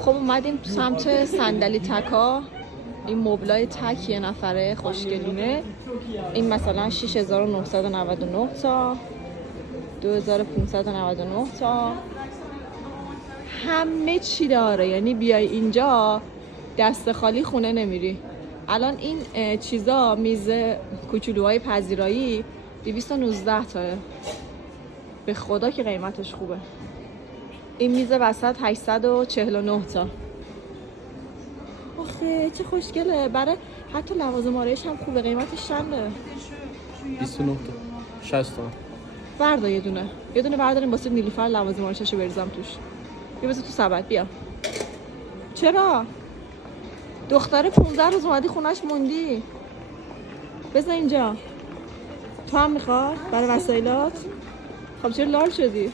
خب اومدیم تو سمت صندلی تکا. این مبلای تک یه نفره خوشگلونه. این مثلا 6999 تا 2599 تا همه چی داره. یعنی بیای اینجا دست خالی خونه نمیری. الان این چیزا میز کوچولوهای پذیرایی 219 تاه. به خدا که قیمتش خوبه. این میز وسط 849 تا. آخه چه خوشگله. برای حتی لوازم آرایش هم خوبه. قیمتش چنده؟ 29 تا 60 تا. بردا یه دونه برداریم واسه نیلوفر لوازم آرایششو بریزم توش. بیا بذار تو سبد. بیا. چرا؟ دختره 15 روز اومدی خونش موندی. بذار اینجا. تو هم میخواد برای وسایلات؟ خب چرا لال شدی؟